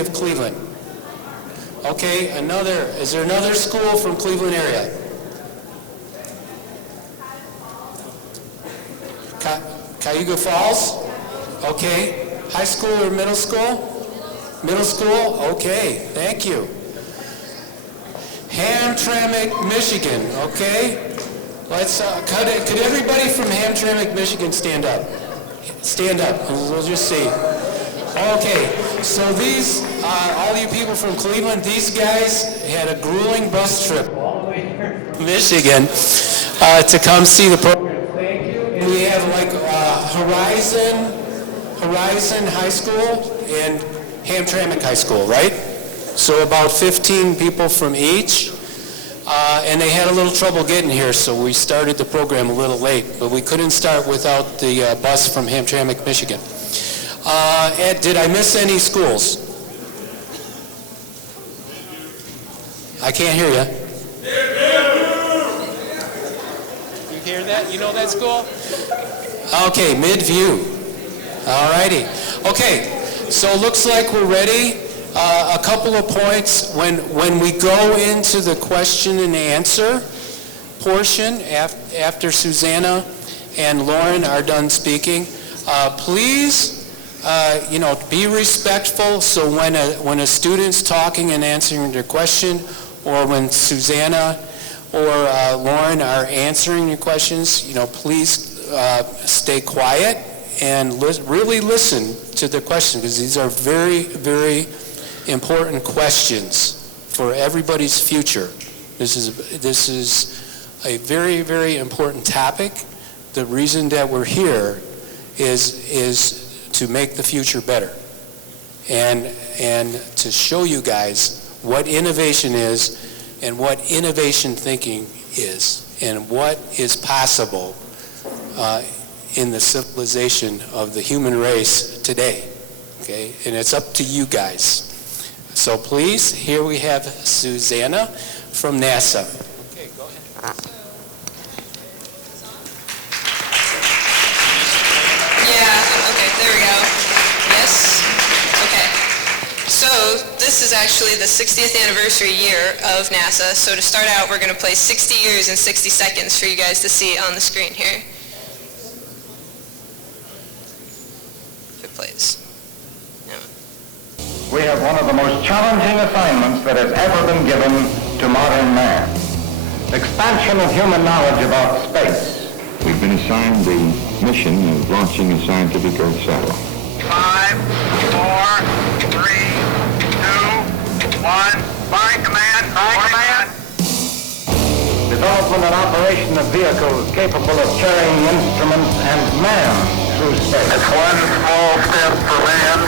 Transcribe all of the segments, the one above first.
of Cleveland? Okay, is there another school from Cleveland area? Cayuga Falls? Okay. High school or middle school? Middle school? Okay, thank you. Hamtramck, Michigan, okay? Let's, could everybody from Hamtramck, Michigan stand up? Stand up, we'll just see. Okay, so these, all you people from Cleveland, these guys had a grueling bus trip all the way here to Michigan to come see the program. Thank you. And we have like Horizon High School and Hamtramck High School, right? So about 15 people from each. And they had a little trouble getting here, so we started the program a little late, but we couldn't start without the bus from Hamtramck, Michigan. Ed, did I miss any schools? I can't hear you. You hear that? You know that school? Okay, Midview. All righty. Okay, so it looks like we're ready. A couple of points. When we go into the question and answer portion after Susanna and Lauren are done speaking, please be respectful. So when a student's talking and answering their question, or when Susanna or Lauren are answering your questions, please stay quiet and really listen to the question, because these are very, very important questions for everybody's future. This is a very, very important topic. The reason that we're here is to make the future better, and to show you guys what innovation is and what innovation thinking is and what is possible in the civilization of the human race today. Okay, and it's up to you guys. So please, here we have Susanna from NASA. Okay, go ahead. Yeah, okay, there we go. Yes? Okay. So this is actually the 60th anniversary year of NASA. So to start out, we're going to play 60 years in 60 seconds for you guys to see on the screen here. If it plays. We have one of the most challenging assignments that has ever been given to modern man. Expansion of human knowledge about space. We've been assigned the mission of launching a scientific Earth satellite. 5, 4, 3, 2, 1. Fire command. Fire command. Development and operation of vehicles capable of carrying instruments and man through space. It's one small step for man,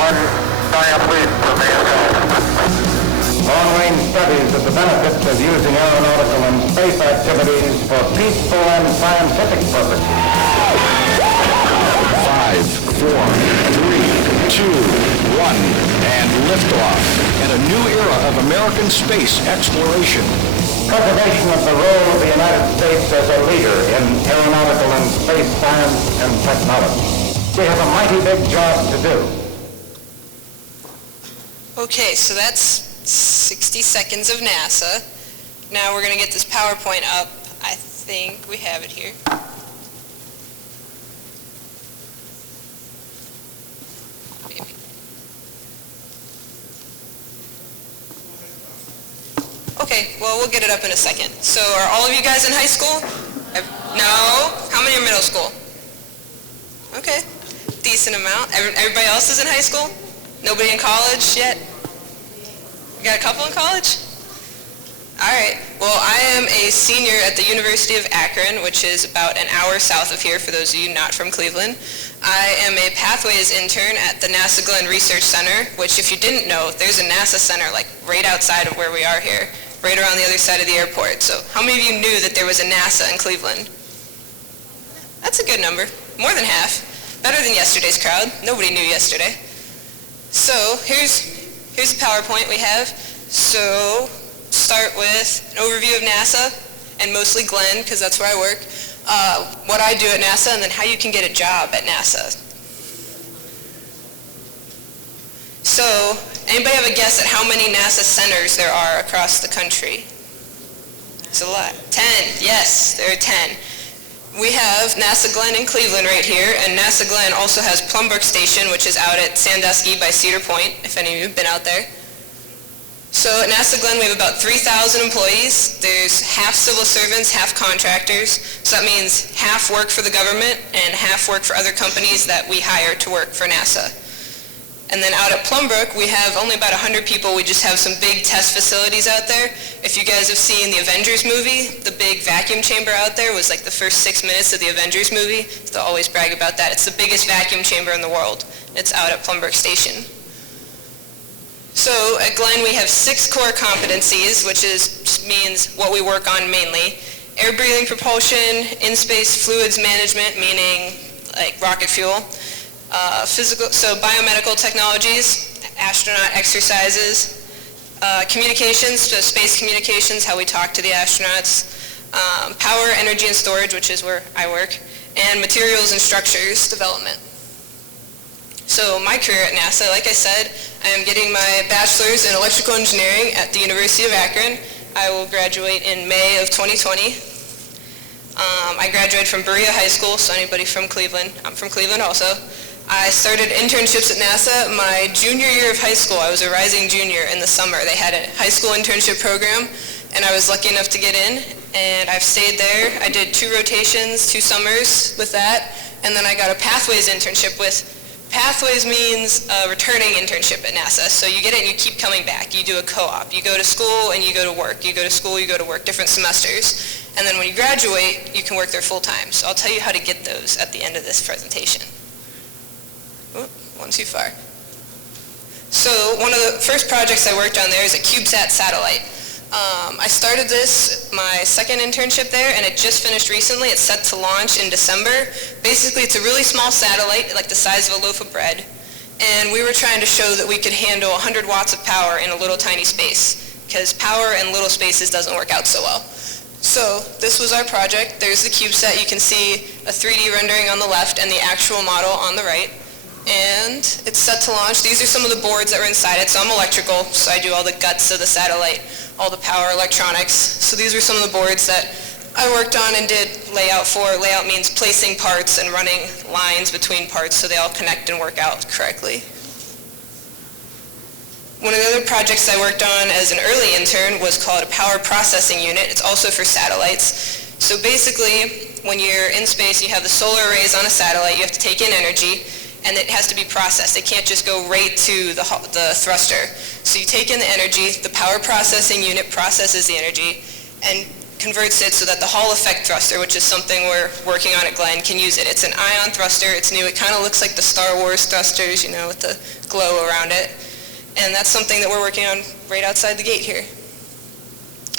one giant leap for mankind. Long-range studies of the benefits of using aeronautical and space activities for peaceful and scientific purposes. 5, 4, 3, 2, 1, and liftoff. And a new era of American space exploration. Preservation of the role of the United States as a leader in aeronautical and space science and technology. We have a mighty big job to do. Okay, so that's 60 seconds of NASA. Now we're going to get this PowerPoint up. I think we have it here. Maybe. Okay, well, we'll get it up in a second. So are all of you guys in high school? No? How many are middle school? Okay, decent amount. Everybody else is in high school? Nobody in college yet? You got a couple in college? All right. Well, I am a senior at the University of Akron, which is about an hour south of here for those of you not from Cleveland. I am a Pathways intern at the NASA Glenn Research Center, which if you didn't know, there's a NASA center like right outside of where we are here, right around the other side of the airport. So how many of you knew that there was a NASA in Cleveland? That's a good number. More than half. Better than yesterday's crowd. Nobody knew yesterday. So here's the PowerPoint we have. So start with an overview of NASA, and mostly Glenn, because that's where I work, what I do at NASA, and then how you can get a job at NASA. So, anybody have a guess at how many NASA centers there are across the country? It's a lot. 10, yes, there are 10. We have NASA Glenn in Cleveland right here, and NASA Glenn also has Plumbrook Station, which is out at Sandusky by Cedar Point, if any of you have been out there. So at NASA Glenn, we have about 3,000 employees. There's half civil servants, half contractors. So that means half work for the government and half work for other companies that we hire to work for NASA. And then out at Plumbrook, we have only about 100 people. We just have some big test facilities out there. If you guys have seen the Avengers movie, the big vacuum chamber out there was like the first 6 minutes of the Avengers movie. They'll always brag about that. It's the biggest vacuum chamber in the world. It's out at Plumbrook Station. So at Glenn, we have 6 core competencies, which just means what we work on mainly. Air breathing propulsion, in-space fluids management, meaning like rocket fuel. Biomedical technologies, astronaut exercises, communications, so space communications, how we talk to the astronauts, power, energy, and storage, which is where I work, and materials and structures development. So my career at NASA, like I said, I am getting my bachelor's in electrical engineering at the University of Akron. I will graduate in May of 2020. I graduated from Berea High School, so anybody from Cleveland, I'm from Cleveland also. I started internships at NASA my junior year of high school. I was a rising junior in the summer. They had a high school internship program, and I was lucky enough to get in, and I've stayed there. I did 2 rotations, 2 summers with that, and then I got a Pathways internship with. Pathways means a returning internship at NASA. So you get it and you keep coming back. You do a co-op. You go to school and you go to work. You go to school, you go to work, different semesters. And then when you graduate, you can work there full time. So I'll tell you how to get those at the end of this presentation. One too far. So one of the first projects I worked on there is a CubeSat satellite. I started this, my second internship there, and it just finished recently. It's set to launch in December. Basically, it's a really small satellite, like the size of a loaf of bread. And we were trying to show that we could handle 100 watts of power in a little tiny space, because power in little spaces doesn't work out so well. So this was our project. There's the CubeSat. You can see a 3D rendering on the left and the actual model on the right. And it's set to launch. These are some of the boards that were inside it. So I'm electrical, so I do all the guts of the satellite, all the power electronics. So these are some of the boards that I worked on and did layout for. Layout means placing parts and running lines between parts so they all connect and work out correctly. One of the other projects I worked on as an early intern was called a power processing unit. It's also for satellites. So basically, when you're in space, you have the solar arrays on a satellite. You have to take in energy, and it has to be processed. It can't just go right to the thruster. So you take in the energy, the power processing unit processes the energy and converts it so that the Hall effect thruster, which is something we're working on at Glenn, can use it. It's an ion thruster. It's new. It kind of looks like the Star Wars thrusters, you know, with the glow around it. And that's something that we're working on right outside the gate here.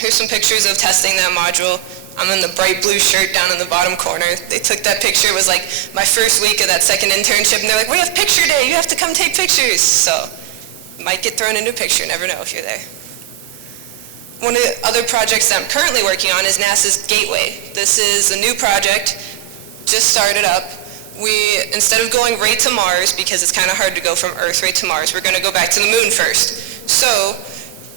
Here's some pictures of testing that module. I'm in the bright blue shirt down in the bottom corner. They took that picture. It was like my first week of that second internship, and they're like, we have picture day. You have to come take pictures. So might get thrown into a picture. Never know if you're there. One of the other projects that I'm currently working on is NASA's Gateway. This is a new project, just started up. Instead of going right to Mars, because it's kind of hard to go from Earth right to Mars, we're going to go back to the moon first. So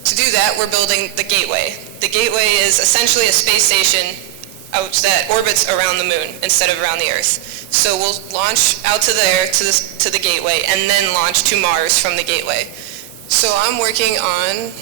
to do that, we're building the Gateway. The Gateway is essentially a space station that orbits around the moon instead of around the Earth. So we'll launch out to there, to the Gateway, and then launch to Mars from the Gateway. So I'm working on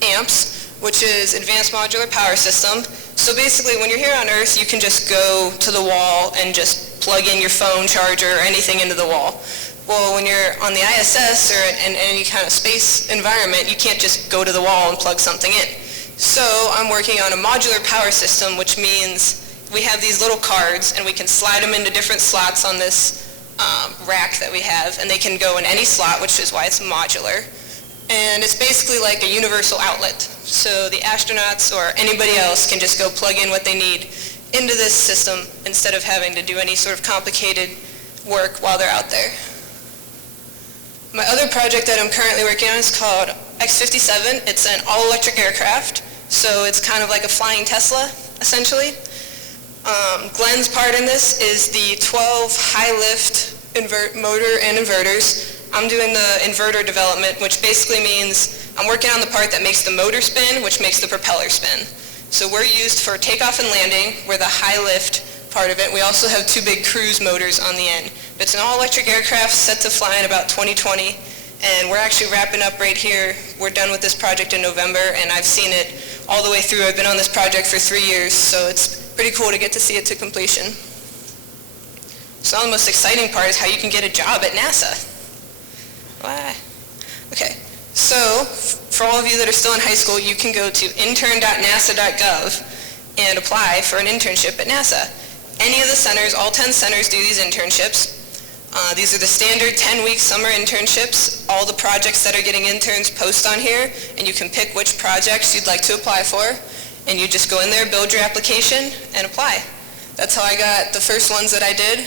AMPS, which is Advanced Modular Power System. So basically, when you're here on Earth, you can just go to the wall and just plug in your phone charger or anything into the wall. Well, when you're on the ISS or in any kind of space environment, you can't just go to the wall and plug something in. So I'm working on a modular power system, which means we have these little cards and we can slide them into different slots on this rack that we have, and they can go in any slot, which is why it's modular. And it's basically like a universal outlet. So the astronauts or anybody else can just go plug in what they need into this system instead of having to do any sort of complicated work while they're out there. My other project that I'm currently working on is called X-57. It's an all-electric aircraft, so it's kind of like a flying Tesla, essentially. Glenn's part in this is the 12 high-lift motor and inverters. I'm doing the inverter development, which basically means I'm working on the part that makes the motor spin, which makes the propeller spin. So we're used for takeoff and landing. We're the high lift part of it. We also have 2 big cruise motors on the end. It's an all-electric aircraft set to fly in about 2020, and we're actually wrapping up right here. We're done with this project in November, and I've seen it all the way through. I've been on this project for 3 years, so it's pretty cool to get to see it to completion. So now the most exciting part is how you can get a job at NASA. Why? Okay, so for all of you that are still in high school, you can go to intern.nasa.gov and apply for an internship at NASA. Any of the centers, all 10 centers do these internships. These are the standard 10-week summer internships. All the projects that are getting interns post on here, and you can pick which projects you'd like to apply for, and you just go in there, build your application, and apply. That's how I got the first ones that I did.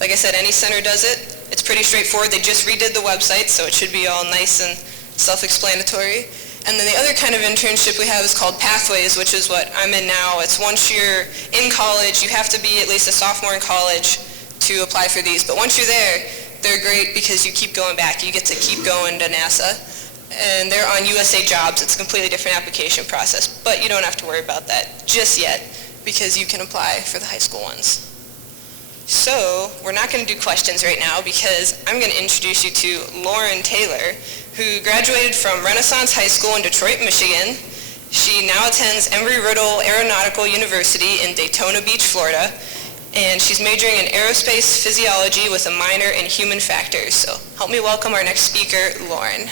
Like I said, any center does it. It's pretty straightforward. They just redid the website, so it should be all nice and self-explanatory. And then the other kind of internship we have is called Pathways, which is what I'm in now. It's once you're in college, you have to be at least a sophomore in college to apply for these. But once you're there, they're great because you keep going back. You get to keep going to NASA. And they're on USA Jobs. It's a completely different application process. But you don't have to worry about that just yet because you can apply for the high school ones. So we're not going to do questions right now because I'm going to introduce you to Lauren Taylor, who graduated from Renaissance High School in Detroit, Michigan. She now attends Embry-Riddle Aeronautical University in Daytona Beach, Florida, and she's majoring in aerospace physiology with a minor in human factors. So help me welcome our next speaker, Lauren.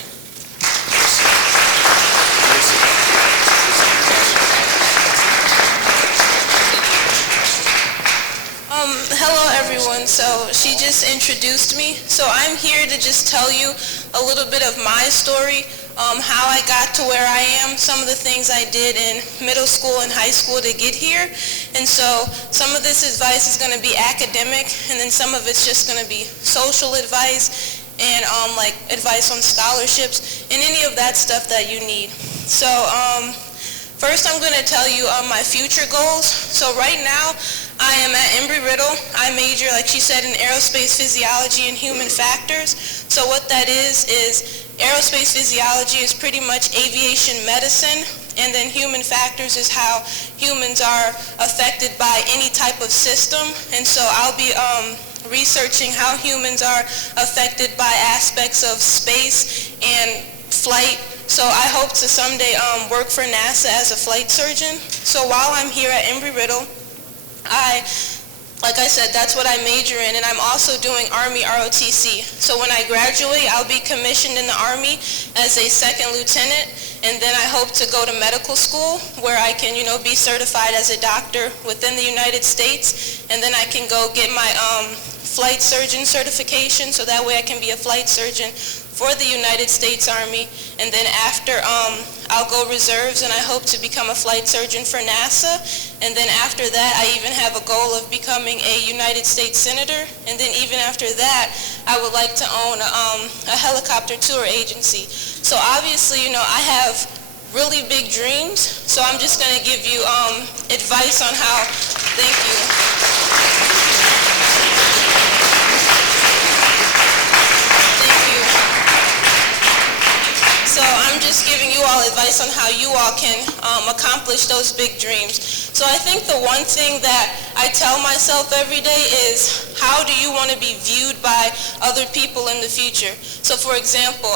Hello everyone. So she just introduced me. So I'm here to just tell you a little bit of my story, how I got to where I am, some of the things I did in middle school and high school to get here. And so some of this advice is going to be academic, and then some of it's just going to be social advice and like advice on scholarships and any of that stuff that you need. So first I'm going to tell you my future goals. So right now I am at Embry-Riddle. I major, like she said, in aerospace physiology and human factors. So what that is aerospace physiology is pretty much aviation medicine, and then human factors is how humans are affected by any type of system. And so I'll be researching how humans are affected by aspects of space and flight. So I hope to someday work for NASA as a flight surgeon. So while I'm here at Embry-Riddle, like I said, that's what I major in, and I'm also doing Army ROTC. So when I graduate, I'll be commissioned in the Army as a second lieutenant, and then I hope to go to medical school where I can, be certified as a doctor within the United States, and then I can go get my flight surgeon certification, so that way I can be a flight surgeon for the United States Army. And then after, I'll go reserves, and I hope to become a flight surgeon for NASA. And then after that, I even have a goal of becoming a United States Senator. And then even after that, I would like to own a helicopter tour agency. So obviously, I have really big dreams. So I'm just going to give you advice on how, thank you. So I'm just giving you all advice on how you all can accomplish those big dreams. So I think the one thing that I tell myself every day is, how do you want to be viewed by other people in the future? So for example,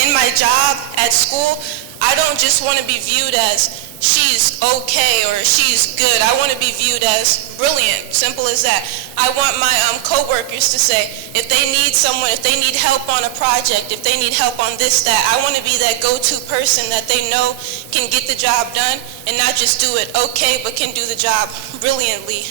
in my job at school, I don't just want to be viewed as she's okay or she's good. I want to be viewed as brilliant, simple as that. I want my co-workers to say, if they need someone, if they need help on a project, if they need help on this, that, I want to be that go-to person that they know can get the job done and not just do it okay, but can do the job brilliantly.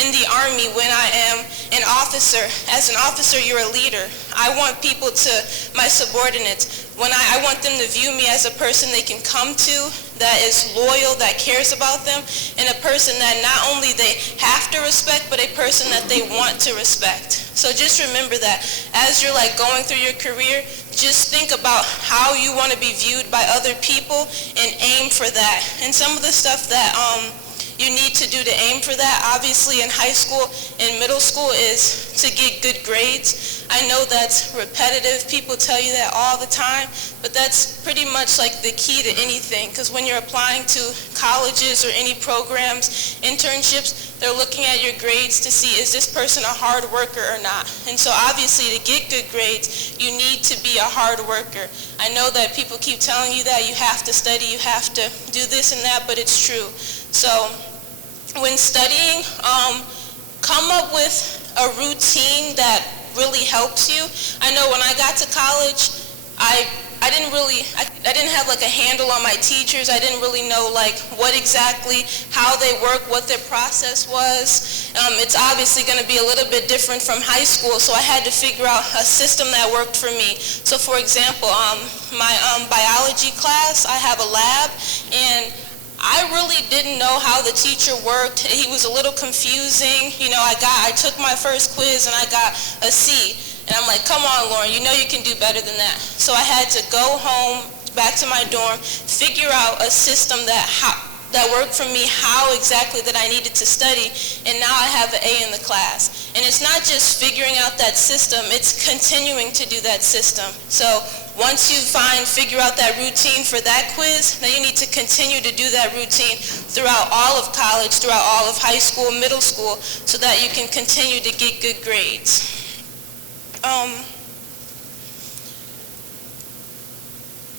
In the Army, when I am an officer, as an officer, you're a leader. I want people to, my subordinates, I want them to view me as a person they can come to, that is loyal, that cares about them, and a person that not only they have to respect, but a person that they want to respect. So just remember that as you're going through your career, just think about how you want to be viewed by other people and aim for that. And some of the stuff that you need to do to aim for that, obviously in high school and middle school, is to get good grades. I know that's repetitive. People tell you that all the time, but that's pretty much like the key to anything, because when you're applying to colleges or any programs, internships, they're looking at your grades to see, is this person a hard worker or not? And so obviously to get good grades, you need to be a hard worker. I know that people keep telling you that you have to study, you have to do this and that, but it's true. So when studying, come up with a routine that really helps you. I know when I got to college, I didn't have like a handle on my teachers. I didn't really know like what exactly, how they work, what their process was. It's obviously going to be a little bit different from high school, so I had to figure out a system that worked for me. So for example, my biology class, I have a lab, and I really didn't know how the teacher worked. He was a little confusing. You know, I took my first quiz and I got a C. And I'm like, come on, Lauren, you know you can do better than that. So I had to go home, back to my dorm, figure out a system that worked for me, how exactly that I needed to study, and now I have an A in the class. And it's not just figuring out that system, it's continuing to do that system. So once you figure out that routine for that quiz, then you need to continue to do that routine throughout all of college, throughout all of high school, middle school, so that you can continue to get good grades.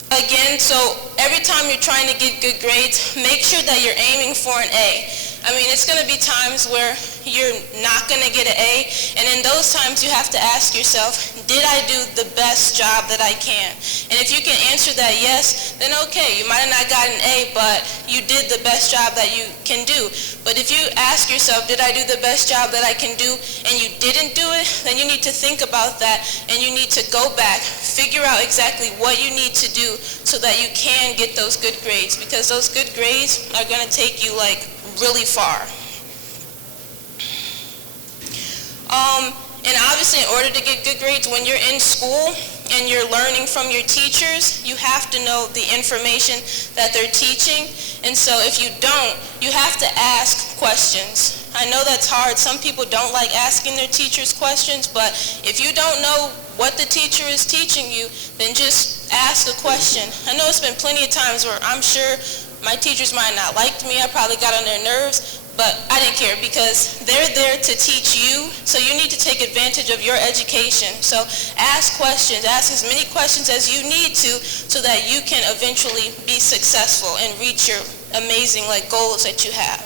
Again, so every time you're trying to get good grades, make sure that you're aiming for an A. I mean, it's going to be times where you're not going to get an A, and in those times you have to ask yourself, did I do the best job that I can? And if you can answer that yes, then okay, you might have not gotten an A, but you did the best job that you can do. But if you ask yourself, did I do the best job that I can do, and you didn't do it, then you need to think about that, and you need to go back, figure out exactly what you need to do so that you can get those good grades, because those good grades are going to take you like really far. And obviously in order to get good grades, when you're in school and you're learning from your teachers, you have to know the information that they're teaching. And so if you don't, you have to ask questions. I know that's hard. Some people don't like asking their teachers questions, but if you don't know what the teacher is teaching you, then just ask a question. I know it's been plenty of times where I'm sure my teachers might not liked me. I probably got on their nerves, but I didn't care because they're there to teach you, so you need to take advantage of your education. So ask questions, ask as many questions as you need to so that you can eventually be successful and reach your amazing goals that you have.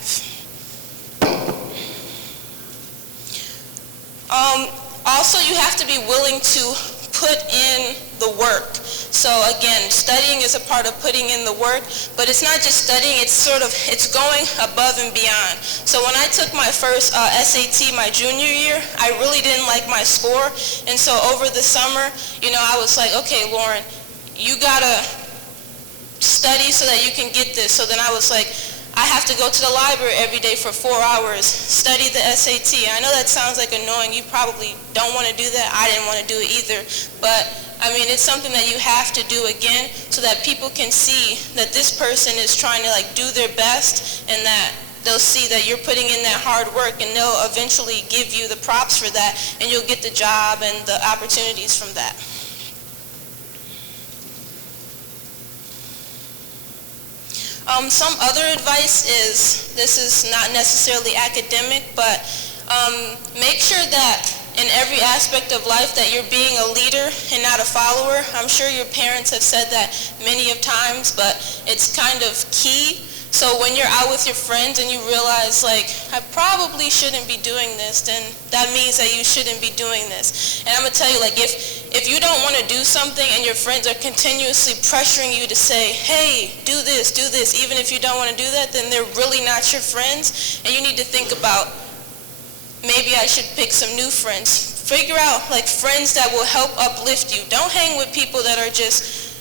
Also, you have to be willing to put in the work. So again, studying is a part of putting in the work, but it's not just studying, it's going above and beyond. So when I took my first SAT my junior year, I really didn't like my score, and so over the summer, I was like, okay, Lauren, you gotta study so that you can get this. So then I was like, I have to go to the library every day for 4 hours, study the SAT. I know that sounds like annoying. You probably don't want to do that. I didn't want to do it either. But, I mean, it's something that you have to do again so that people can see that this person is trying to, do their best, and that they'll see that you're putting in that hard work, and they'll eventually give you the props for that, and you'll get the job and the opportunities from that. Some other advice is, this is not necessarily academic, but make sure that in every aspect of life that you're being a leader and not a follower. I'm sure your parents have said that many of times, but it's kind of key. So when you're out with your friends and you realize, I probably shouldn't be doing this, then that means that you shouldn't be doing this. And I'm going to tell you, if you don't want to do something and your friends are continuously pressuring you to say, hey, do this, even if you don't want to do that, then they're really not your friends. And you need to think about, maybe I should pick some new friends. Figure out, friends that will help uplift you. Don't hang with people that are just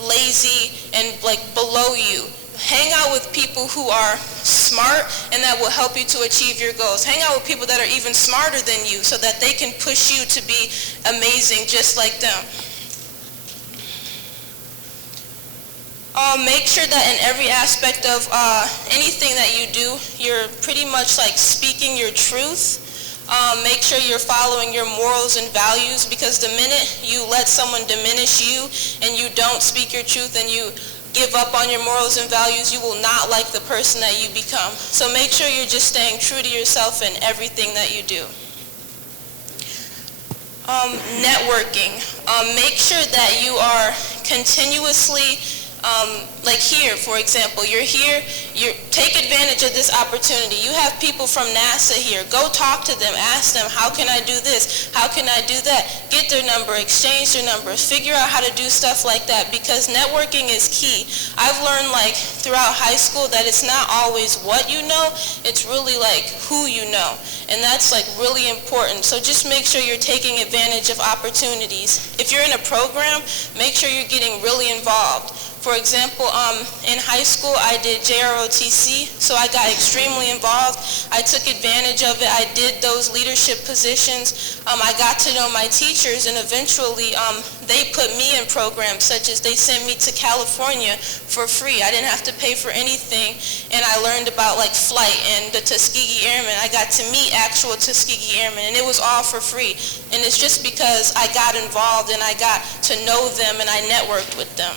lazy and, below you. Hang out with people who are smart and that will help you to achieve your goals. Hang out with people that are even smarter than you so that they can push you to be amazing just like them. Make sure that in every aspect of anything that you do, you're pretty much like speaking your truth. Make sure you're following your morals and values, because the minute you let someone diminish you and you don't speak your truth and you give up on your morals and values, you will not like the person that you become. So make sure you're just staying true to yourself in everything that you do. Networking. Make sure that you are continuously like here, for example, you're here, take advantage of this opportunity. You have people from NASA here. Go talk to them. Ask them, how can I do this? How can I do that? Get their number, exchange their numbers, figure out how to do stuff like that, because networking is key. I've learned like throughout high school that it's not always what you know, it's really like who you know. And that's like really important. So just make sure you're taking advantage of opportunities. If you're in a program, make sure you're getting really involved. For example, in high school, I did JROTC, so I got extremely involved. I took advantage of it. I did those leadership positions. I got to know my teachers, and eventually they put me in programs, such as they sent me to California for free. I didn't have to pay for anything, and I learned about like flight and the Tuskegee Airmen. I got to meet actual Tuskegee Airmen, and it was all for free. And it's just because I got involved and I got to know them and I networked with them.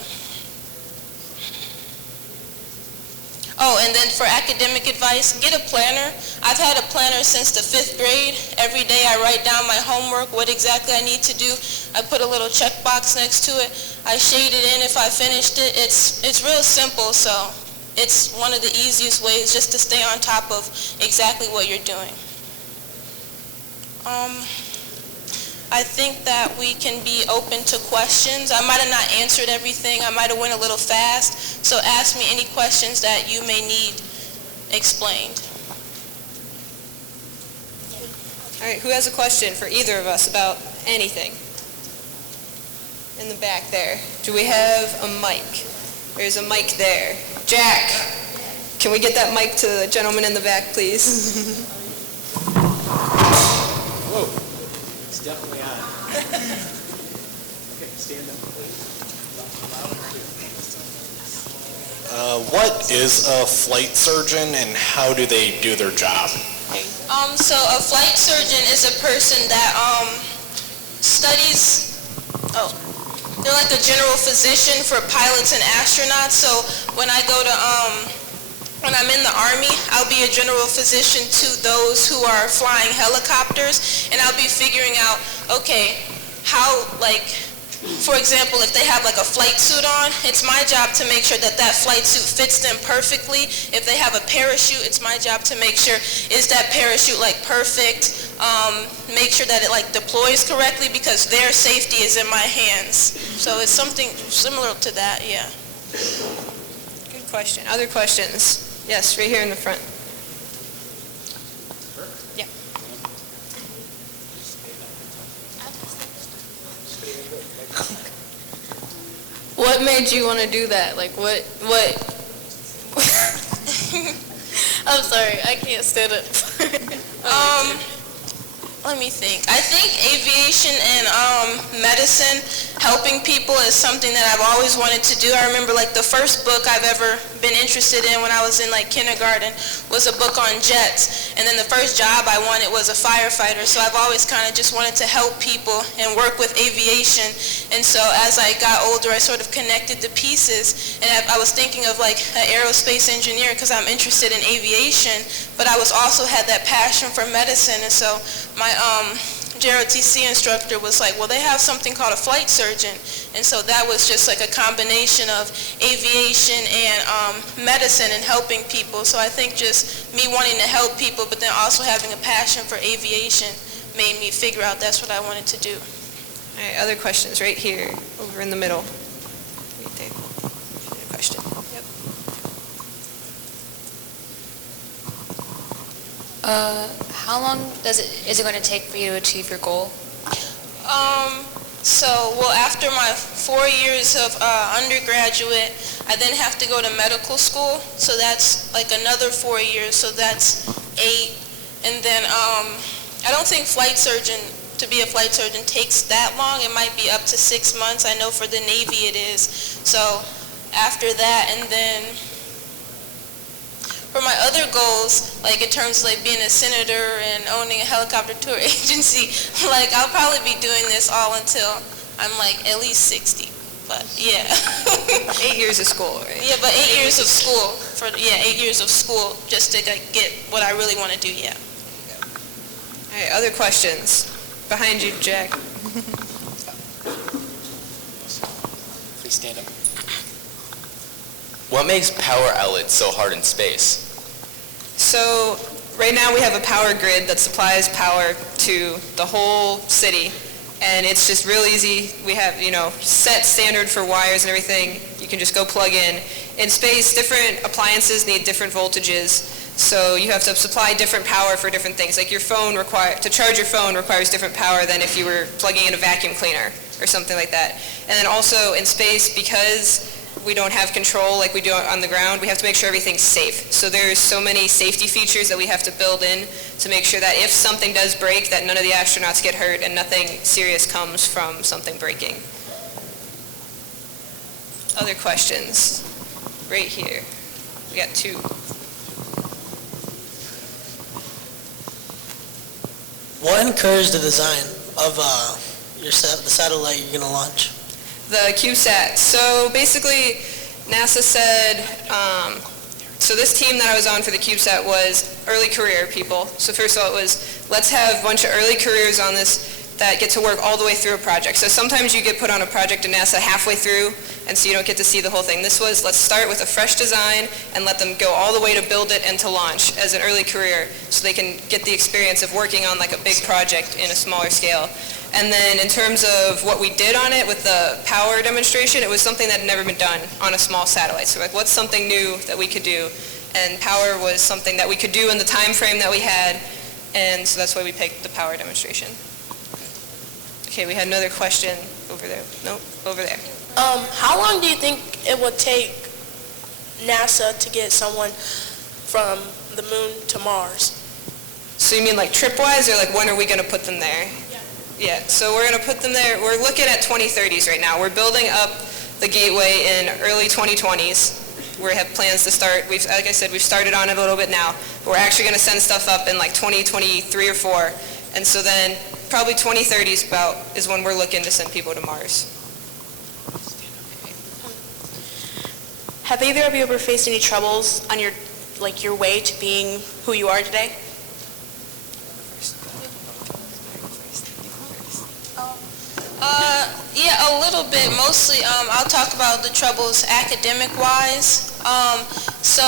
Oh, and then for academic advice, get a planner. I've had a planner since the 5th grade. Every day I write down my homework, what exactly I need to do. I put a little checkbox next to it. I shade it in if I finished it. It's real simple, so it's one of the easiest ways just to stay on top of exactly what you're doing. I think that we can be open to questions. I might have not answered everything. I might have went a little fast. So ask me any questions that you may need explained. All right, who has a question for either of us about anything? In the back there. Do we have a mic? There's a mic there. Jack, can we get that mic to the gentleman in the back, please? Whoa, it's definitely on. Okay, stand up. What is a flight surgeon and how do they do their job? So a flight surgeon is a person that studies, they're like a general physician for pilots and astronauts. So when I go to, when I'm in the Army, I'll be a general physician to those who are flying helicopters, and I'll be figuring out, okay, how, like, for example, if they have like a flight suit on, it's my job to make sure that that flight suit fits them perfectly. If they have a parachute, it's my job to make sure, is that parachute like perfect? Make sure that it like deploys correctly, because their safety is in my hands. So it's something similar to that, yeah. Good question. Other questions? Yes, right here in the front. Yeah. What made you want to do that? Like what? I'm sorry, I can't stand it. Let me think. I think aviation and medicine, helping people, is something that I've always wanted to do. I remember like the first book I've ever been interested in when I was in like kindergarten was a book on jets. And then the first job I wanted was a firefighter. So I've always kind of just wanted to help people and work with aviation. And so as I got older, I sort of connected the pieces. And I was thinking of like an aerospace engineer because I'm interested in aviation, but I was also had that passion for medicine. And so my JROTC instructor was like, well, they have something called a flight surgeon. And so that was just like a combination of aviation and medicine and helping people. So I think just me wanting to help people, but then also having a passion for aviation made me figure out that's what I wanted to do. All right, other questions right here, over in the middle. Right there. Question. Yep. How long is it going to take for you to achieve your goal? Well, after my 4 years of undergraduate, I then have to go to medical school. So that's like another 4 years. So that's 8. And then I don't think to be a flight surgeon takes that long. It might be up to 6 months. I know for the Navy it is. So after that, and then for my other goals, like in terms of like being a senator and owning a helicopter tour agency, like I'll probably be doing this all until I'm like at least 60. But yeah. 8 years of school, right? Yeah, but 8 years of school. 8 years of school just to like, get what I really want to do. Yeah. All right, other questions? Behind you, Jack. Please stand up. What makes power outlets so hard in space? So right now we have a power grid that supplies power to the whole city, and it's just real easy. We have, set standard for wires and everything. You can just go plug in. In space, different appliances need different voltages, so you have to supply different power for different things. Like to charge your phone requires different power than if you were plugging in a vacuum cleaner or something like that. And then also in space, because we don't have control like we do on the ground, we have to make sure everything's safe. So there's so many safety features that we have to build in to make sure that if something does break, that none of the astronauts get hurt and nothing serious comes from something breaking. Other questions? Right here. We got 2. What encouraged the design of the satellite you're going to launch? The CubeSat. So basically, NASA said, so this team that I was on for the CubeSat was early career people. So first of all, it was, let's have a bunch of early careers on this that get to work all the way through a project. So sometimes you get put on a project in NASA halfway through, and so you don't get to see the whole thing. This was, let's start with a fresh design and let them go all the way to build it and to launch as an early career so they can get the experience of working on like a big project in a smaller scale. And then in terms of what we did on it with the power demonstration, it was something that had never been done on a small satellite. So like, what's something new that we could do? And power was something that we could do in the time frame that we had, and so that's why we picked the power demonstration. Okay, we had another question over there. Nope, over there. How long do you think it would take NASA to get someone from the moon to Mars? So you mean like trip-wise, or like when are we going to put them there? Yeah, so we're going to put them there. We're looking at 2030s right now. We're building up the gateway in early 2020s. We have plans to start. Like I said, we've started on it a little bit now. But we're actually going to send stuff up in like 2023 or 4. And so then probably 2030s is when we're looking to send people to Mars. Have either of you ever faced any troubles on your way to being who you are today? Yeah, a little bit. Mostly, I'll talk about the troubles academic-wise. So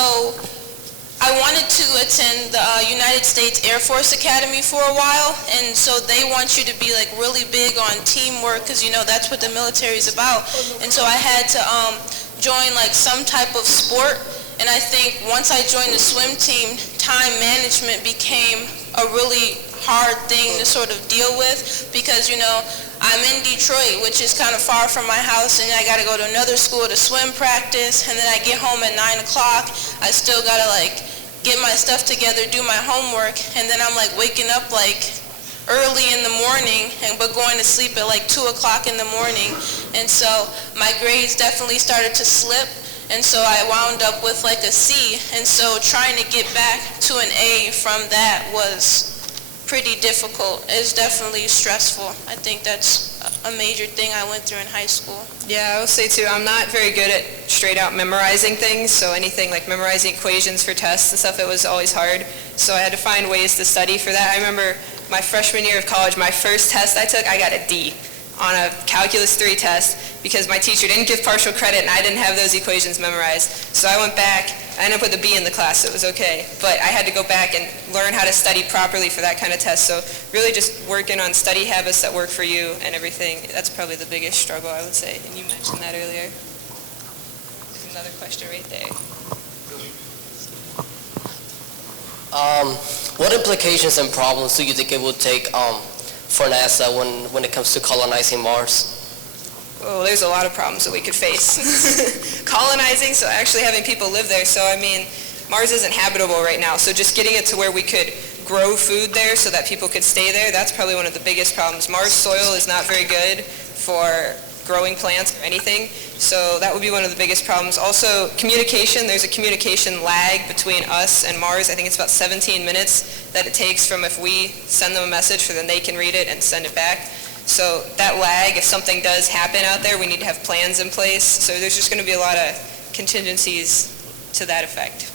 I wanted to attend the United States Air Force Academy for a while, and so they want you to be like really big on teamwork, because that's what the military is about. And so I had to join like some type of sport, and I think once I joined the swim team, time management became a really hard thing to sort of deal with, because I'm in Detroit, which is kind of far from my house, and I got to go to another school to swim practice, and then I get home at 9 o'clock. I still got to like get my stuff together, do my homework, and then I'm like waking up like early in the morning, but going to sleep at like 2 o'clock in the morning. And so my grades definitely started to slip, and so I wound up with like a C. And so trying to get back to an A from that was pretty difficult. It's definitely stressful. I think that's a major thing I went through in high school. Yeah, I will say too, I'm not very good at straight out memorizing things, so anything like memorizing equations for tests and stuff, it was always hard. So I had to find ways to study for that. I remember my freshman year of college, my first test I took, I got a D on a Calculus 3 test because my teacher didn't give partial credit and I didn't have those equations memorized. So I went back, I ended up with a B in the class, so it was okay. But I had to go back and learn how to study properly for that kind of test. So really just working on study habits that work for you and everything, that's probably the biggest struggle, I would say. And you mentioned that earlier. There's another question right there. What implications and problems do you think it will take for NASA when it comes to colonizing Mars? Oh, there's a lot of problems that we could face. Colonizing, so actually having people live there. So I mean, Mars isn't habitable right now. So just getting it to where we could grow food there so that people could stay there, that's probably one of the biggest problems. Mars soil is not very good for growing plants or anything. So that would be one of the biggest problems. Also, communication, there's a communication lag between us and Mars. I think it's about 17 minutes that it takes from if we send them a message for then they can read it and send it back. So that lag, if something does happen out there, we need to have plans in place. So there's just going to be a lot of contingencies to that effect.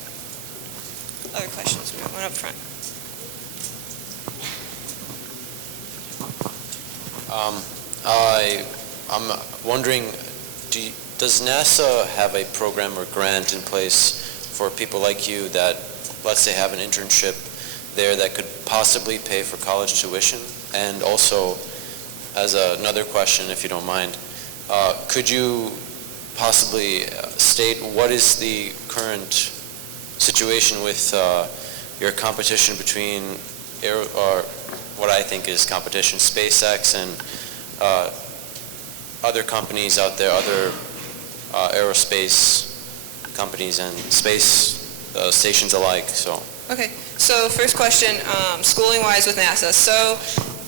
Other questions? We got one up front. I'm wondering, does NASA have a program or grant in place for people like you that, let's say, have an internship there that could possibly pay for college tuition? And also, as another question, if you don't mind, could you possibly state what is the current situation with your competition between what I think is competition, SpaceX and other companies out there, other aerospace companies and space stations alike? So. Okay, so first question, schooling-wise with NASA. So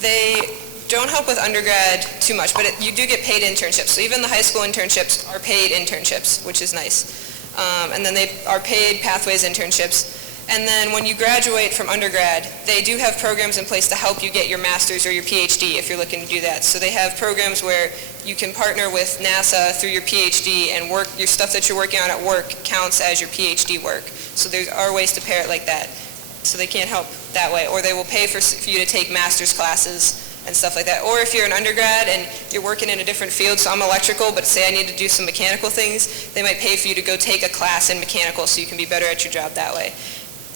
they don't help with undergrad too much, but you do get paid internships. So even the high school internships are paid internships, which is nice. And then they are paid pathways internships. And then when you graduate from undergrad, they do have programs in place to help you get your master's or your PhD if you're looking to do that. So they have programs where you can partner with NASA through your PhD and work, your stuff that you're working on at work counts as your PhD work. So there are ways to pair it like that. So they can't help that way. Or they will pay for you to take master's classes and stuff like that. Or if you're an undergrad and you're working in a different field, so I'm electrical, but say I need to do some mechanical things, they might pay for you to go take a class in mechanical so you can be better at your job that way.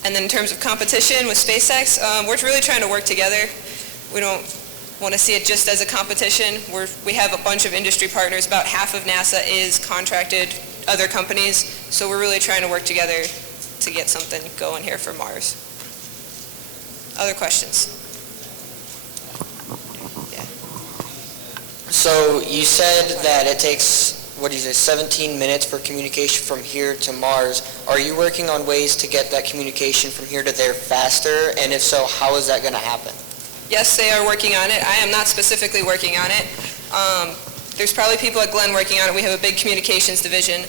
And then in terms of competition with SpaceX, we're really trying to work together. We don't want to see it just as a competition. We have a bunch of industry partners. About half of NASA is contracted other companies, so we're really trying to work together to get something going here for Mars. Other questions? Yeah. So you said that it takes, 17 minutes for communication from here to Mars. Are you working on ways to get that communication from here to there faster? And if so, how is that going to happen? Yes, they are working on it. I am not specifically working on it. There's probably people at Glenn working on it. We have a big communications division.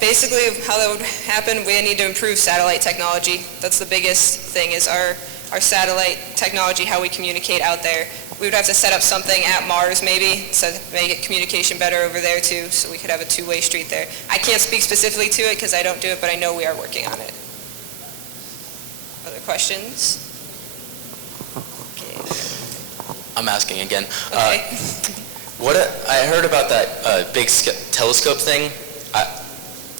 Basically, how that would happen, we need to improve satellite technology. That's the biggest thing, is our satellite technology, how we communicate out there. We would have to set up something at Mars maybe, so make it communication better over there too, so we could have a two-way street there. I can't speak specifically to it because I don't do it, but I know we are working on it. Other questions? Okay. I'm asking again. Okay. I heard about that big telescope thing.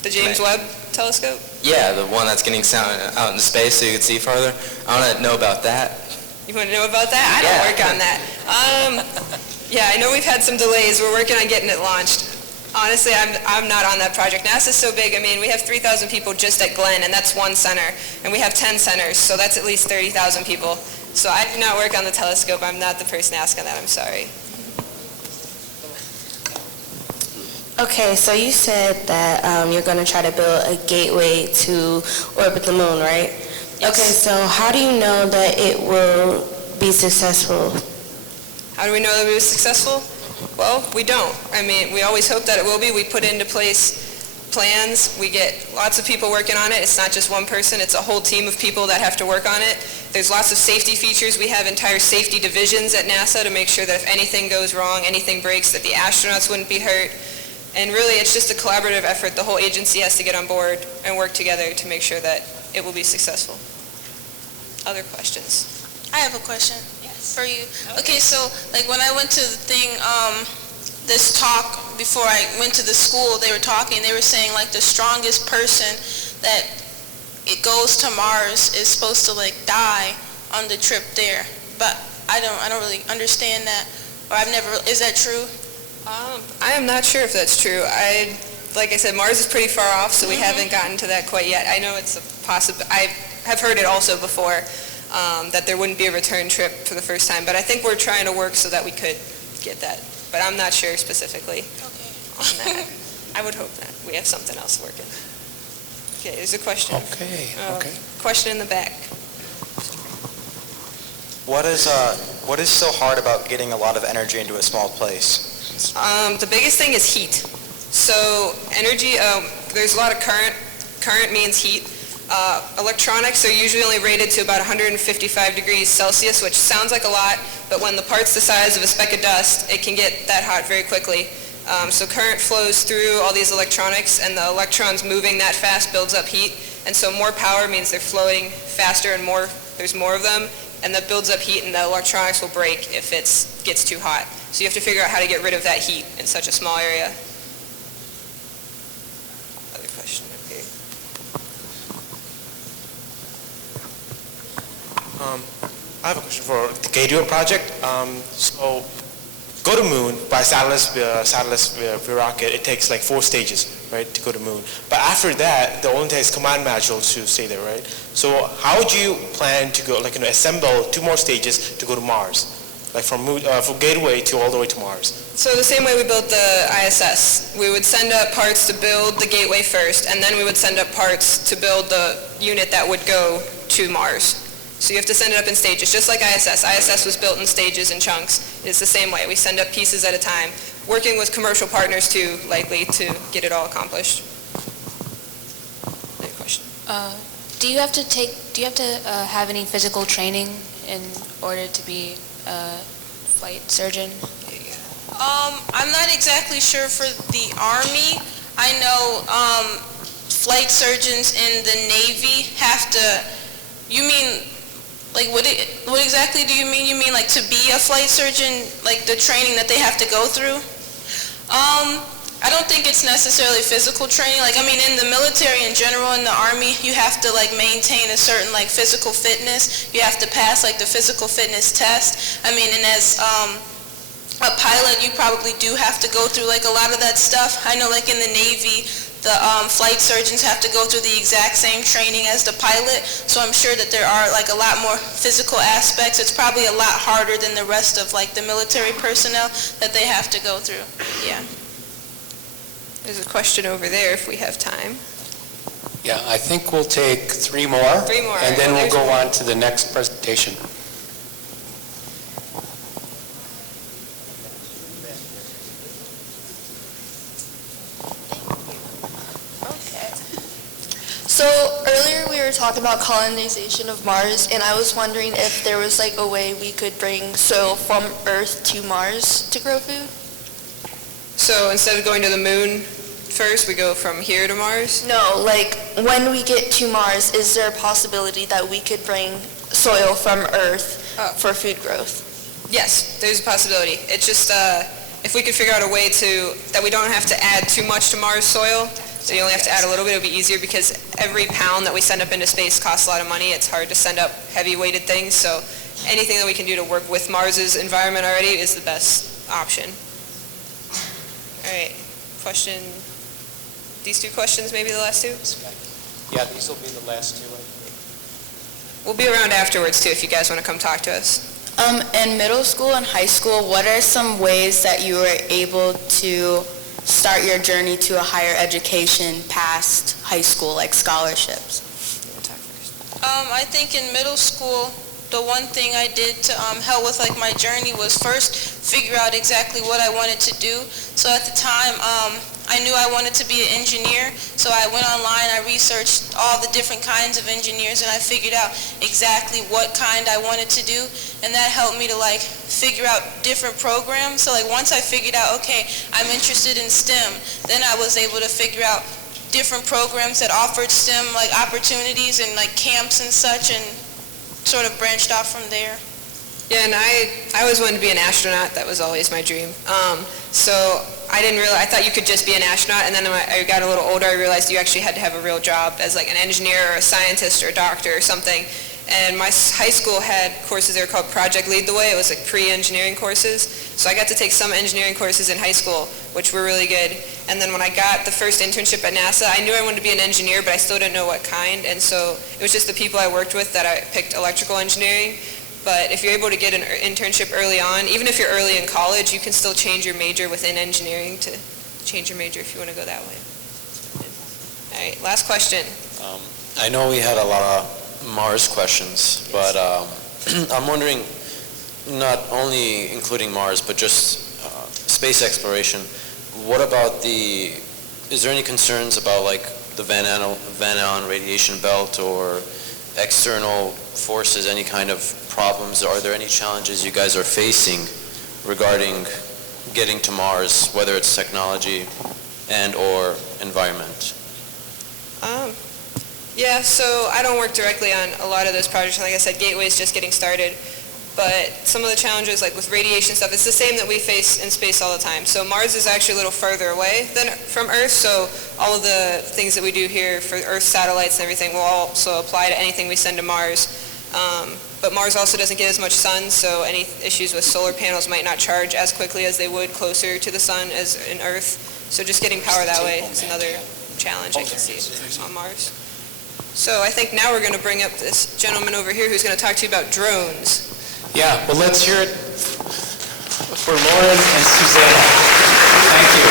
The James Webb telescope? Yeah, the one that's getting sound out into space so you can see farther. I want to know about that. You want to know about that? I don't work on that. Yeah, I know we've had some delays. We're working on getting it launched. Honestly, I'm not on that project. NASA's so big. I mean, we have 3,000 people just at Glenn, and that's one center. And we have 10 centers, so that's at least 30,000 people. So I do not work on the telescope. I'm not the person to ask on that. I'm sorry. Okay, so you said that you're going to try to build a gateway to orbit the moon, right? Yes. Okay, so how do you know that it will be successful? How do we know that it was successful? Well, we don't. I mean, we always hope that it will be. We put into place plans. We get lots of people working on it. It's not just one person. It's a whole team of people that have to work on it. There's lots of safety features. We have entire safety divisions at NASA to make sure that if anything goes wrong, anything breaks, that the astronauts wouldn't be hurt. And really, it's just a collaborative effort. The whole agency has to get on board and work together to make sure that it will be successful. Other questions? I have a question for you. Okay, so like when I went to the thing, this talk before I went to the school, they were talking, they were saying like the strongest person that it goes to Mars is supposed to like die on the trip there. But I don't really understand that, or is that true? I am not sure if that's true. Like I said, Mars is pretty far off, so we haven't gotten to that quite yet. I know it's a I have heard it also before, that there wouldn't be a return trip for the first time, but I think we're trying to work so that we could get that. But I'm not sure specifically on that. I would hope that we have something else working. Okay, there's a question. Okay. Question in the back. What is so hard about getting a lot of energy into a small place? The biggest thing is heat. So energy, there's a lot of current. Current means heat. Electronics are usually only rated to about 155 degrees Celsius, which sounds like a lot, but when the part's the size of a speck of dust, it can get that hot very quickly. So current flows through all these electronics, and the electrons moving that fast builds up heat. And so more power means they're flowing faster and there's more of them, and that builds up heat, and the electronics will break if it gets too hot. So you have to figure out how to get rid of that heat in such a small area. Other question up here. I have a question for the Gateway project. So, go to moon by satellite rocket, it takes like 4 stages, right, to go to moon. But after that, it only takes command module to stay there, right? So, how would you plan to go, assemble 2 more stages to go to Mars, like from Gateway to all the way to Mars? So the same way we built the ISS, we would send up parts to build the Gateway first, and then we would send up parts to build the unit that would go to Mars. So you have to send it up in stages, just like ISS. ISS was built in stages and chunks. It's the same way. We send up pieces at a time, working with commercial partners too, likely, to get it all accomplished. Any question? Do you have to have any physical training in order to be a flight surgeon? I'm not exactly sure for the Army. I know flight surgeons in the Navy have to, you mean, like what exactly do you mean? You mean like to be a flight surgeon, like the training that they have to go through? I don't think it's necessarily physical training. Like, I mean, in the military in general, in the Army, you have to like maintain a certain like physical fitness. You have to pass like the physical fitness test. I mean, and as a pilot, you probably do have to go through like a lot of that stuff. I know like in the Navy, the flight surgeons have to go through the exact same training as the pilot, so I'm sure that there are like a lot more physical aspects. It's probably a lot harder than the rest of like the military personnel that they have to go through. Yeah. There's a question over there if we have time. Yeah, I think we'll take 3 more. 3 more. And then we'll go on to the next presentation. So earlier we were talking about colonization of Mars, and I was wondering if there was like a way we could bring soil from Earth to Mars to grow food? So instead of going to the moon first, we go from here to Mars? No, like when we get to Mars, is there a possibility that we could bring soil from Earth for food growth? Yes, there's a possibility. It's just if we could figure out a way that we don't have to add too much to Mars soil, so you only have to add a little bit, it would be easier because every pound that we send up into space costs a lot of money. It's hard to send up heavy-weighted things, so anything that we can do to work with Mars's environment already is the best option. All right, question, these 2 questions, maybe the last 2? Yeah, these will be the last 2. We'll be around afterwards too if you guys want to come talk to us. In middle school and high school, what are some ways that you were able to start your journey to a higher education past high school, like scholarships? I think in middle school, the one thing I did to help with like my journey was first figure out exactly what I wanted to do. So at the time, I knew I wanted to be an engineer, so I went online, I researched all the different kinds of engineers, and I figured out exactly what kind I wanted to do, and that helped me to like figure out different programs. So like once I figured out, okay, I'm interested in STEM, then I was able to figure out different programs that offered STEM like opportunities and like camps and such, and sort of branched off from there. Yeah, and I always wanted to be an astronaut. That was always my dream. So I didn't realize, I thought you could just be an astronaut, and then when I got a little older, I realized you actually had to have a real job as like an engineer or a scientist or a doctor or something. And my high school had courses, they were called Project Lead the Way. It was like pre-engineering courses. So I got to take some engineering courses in high school, which were really good. And then when I got the first internship at NASA, I knew I wanted to be an engineer, but I still didn't know what kind. And so it was just the people I worked with that I picked electrical engineering. But if you're able to get an internship early on, even if you're early in college, you can still change your major within engineering to change your major if you want to go that way. All right, last question. I know we had a lot of Mars questions, but I'm wondering, not only including Mars, but just space exploration, what about is there any concerns about like the Van Allen radiation belt or external forces, any kind of problems? Are there any challenges you guys are facing regarding getting to Mars, whether it's technology and or environment? Yeah, so I don't work directly on a lot of those projects. Like I said, Gateway is just getting started. But some of the challenges, like with radiation stuff, it's the same that we face in space all the time. So Mars is actually a little further away from Earth, so all of the things that we do here for Earth satellites and everything will also apply to anything we send to Mars. But Mars also doesn't get as much sun, so any issues with solar panels might not charge as quickly as they would closer to the sun as in Earth. So just getting power that way is another challenge I can see on Mars. So I think now we're going to bring up this gentleman over here who's going to talk to you about drones. Yeah, well, let's hear it for Lauren and Susanna. Thank you.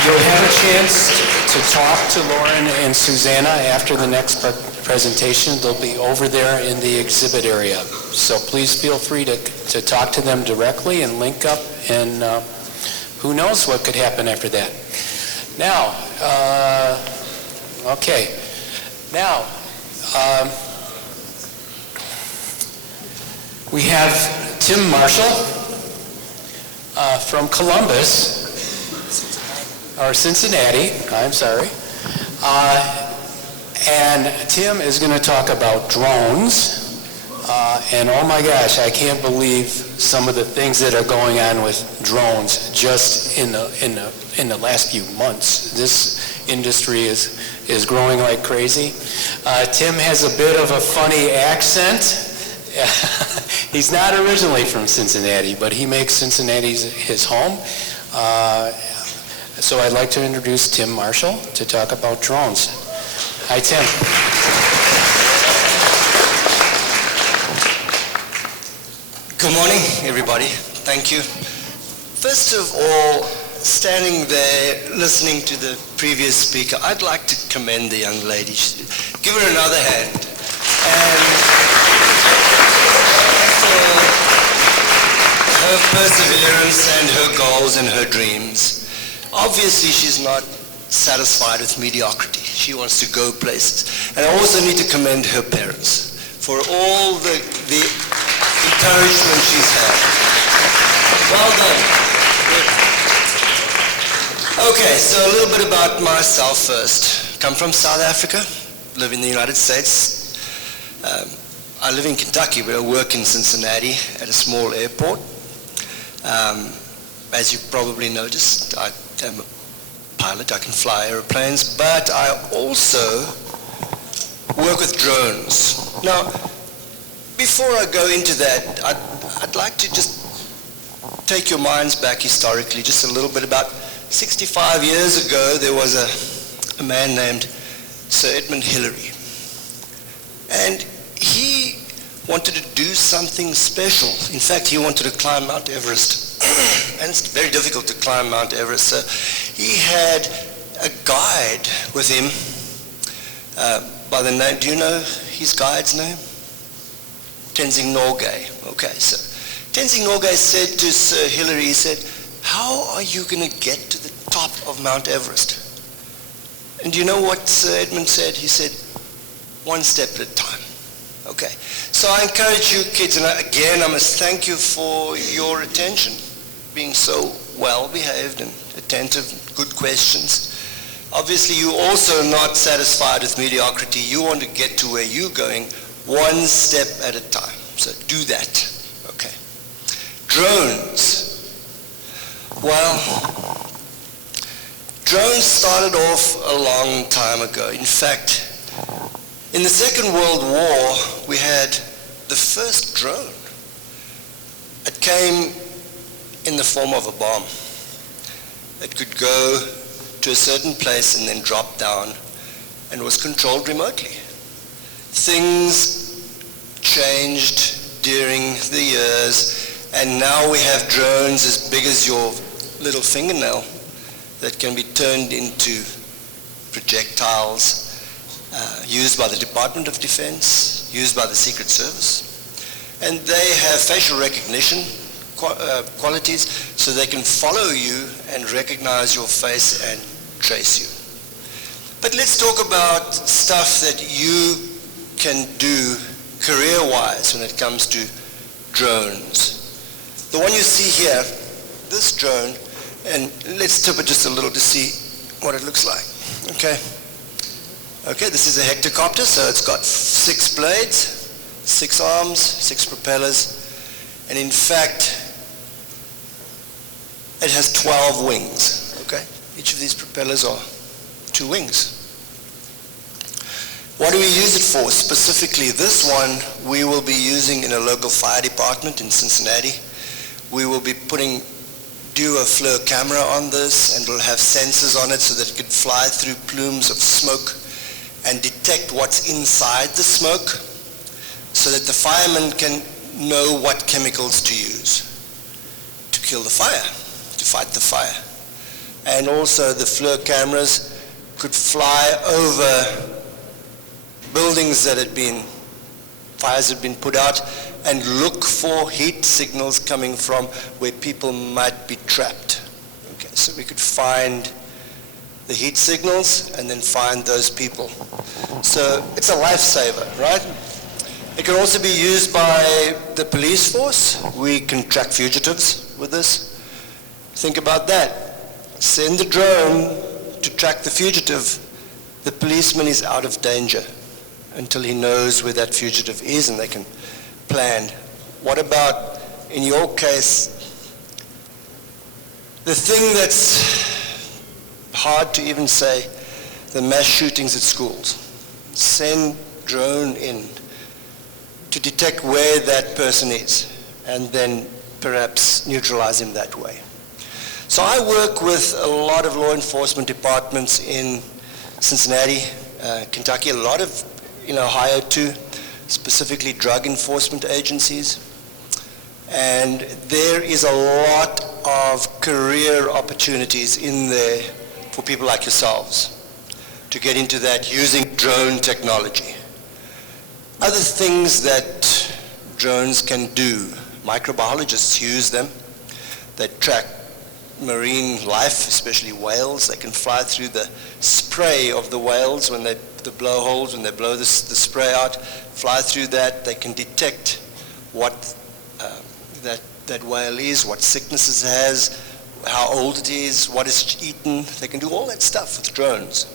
You'll have a chance to talk to Lauren and Susanna after the next presentation. They'll be over there in the exhibit area. So please feel free to talk to them directly and link up, and who knows what could happen after that. Now, okay. Now, we have Tim Marshall from Columbus, or Cincinnati, I'm sorry. And Tim is going to talk about drones. And oh my gosh, I can't believe some of the things that are going on with drones just in the last few months. This industry is growing like crazy. Tim has a bit of a funny accent. He's not originally from Cincinnati, but he makes Cincinnati his home. So I'd like to introduce Tim Marshall to talk about drones. Hi, Tim. Good morning, everybody. Thank you. First of all, standing there listening to the previous speaker, I'd like to commend the young lady. Give her another hand. And for her perseverance and her goals and her dreams. Obviously, she's not satisfied with mediocrity. She wants to go places. And I also need to commend her parents for all the encouragement she's had. Well done. Good. Okay, so a little bit about myself first. Come from South Africa, live in the United States. I live in Kentucky, but I work in Cincinnati at a small airport. As you probably noticed, I am a pilot. I can fly airplanes, but I also work with drones. Now, before I go into that, I'd like to just take your minds back historically, just a little bit. About 65 years ago, there was a man named Sir Edmund Hillary. And he wanted to do something special. In fact, he wanted to climb Mount Everest. And it's very difficult to climb Mount Everest. So he had a guide with him by the name, do you know his guide's name? Tenzing Norgay. Okay, so Tenzing Norgay said to Sir Hillary, he said, how are you going to get to the top of Mount Everest? And do you know what Sir Edmund said? He said, one step at a time. Okay, so I encourage you kids, and again, I must thank you for your attention, being so well behaved and attentive, good questions. Obviously, you're also not satisfied with mediocrity. You want to get to where you're going, one step at a time. So do that. Okay. Drones. Well, drones started off a long time ago. In fact, in the Second World War, we had the first drone. It came in the form of a bomb. It could go to a certain place and then drop down and was controlled remotely. Things changed during the years, and now we have drones as big as your little fingernail that can be turned into projectiles used by the Department of Defense, used by the Secret Service. and they have facial recognition qualities, so they can follow you and recognize your face and trace you. But let's talk about stuff that you can do career-wise when it comes to drones. The one you see here, this drone, and let's tip it just a little to see what it looks like. Okay, this is a hectocopter, so it's got 6 blades, 6 arms, 6 propellers, and in fact, it has 12 wings. Okay, each of these propellers are 2 wings. What do we use it for? Specifically, this one we will be using in a local fire department in Cincinnati. We will be putting dual FLIR camera on this, and we'll have sensors on it so that it can fly through plumes of smoke and detect what's inside the smoke, so that the firemen can know what chemicals to use to kill the fire, to fight the fire. And also the FLIR cameras could fly over buildings that fires had been put out, and look for heat signals coming from where people might be trapped. Okay, so we could find the heat signals and then find those people. So it's a lifesaver, right? It can also be used by the police force. We can track fugitives with this. Think about that. Send the drone to track the fugitive. The policeman is out of danger until he knows where that fugitive is and they can plan. What about, in your case, the thing that's hard to even say, the mass shootings at schools? Send drone in to detect where that person is and then perhaps neutralize him that way. So I work with a lot of law enforcement departments in Cincinnati, Kentucky, a lot of in Ohio too, specifically drug enforcement agencies. And there is a lot of career opportunities in there for people like yourselves to get into that using drone technology. Other things that drones can do, microbiologists use them. They track marine life, especially whales. They can fly through the spray of the whales when the blowholes, when they blow the spray out, fly through that. They can detect what that whale is, what sicknesses it has, how old it is, what it's eaten. They can do all that stuff with drones.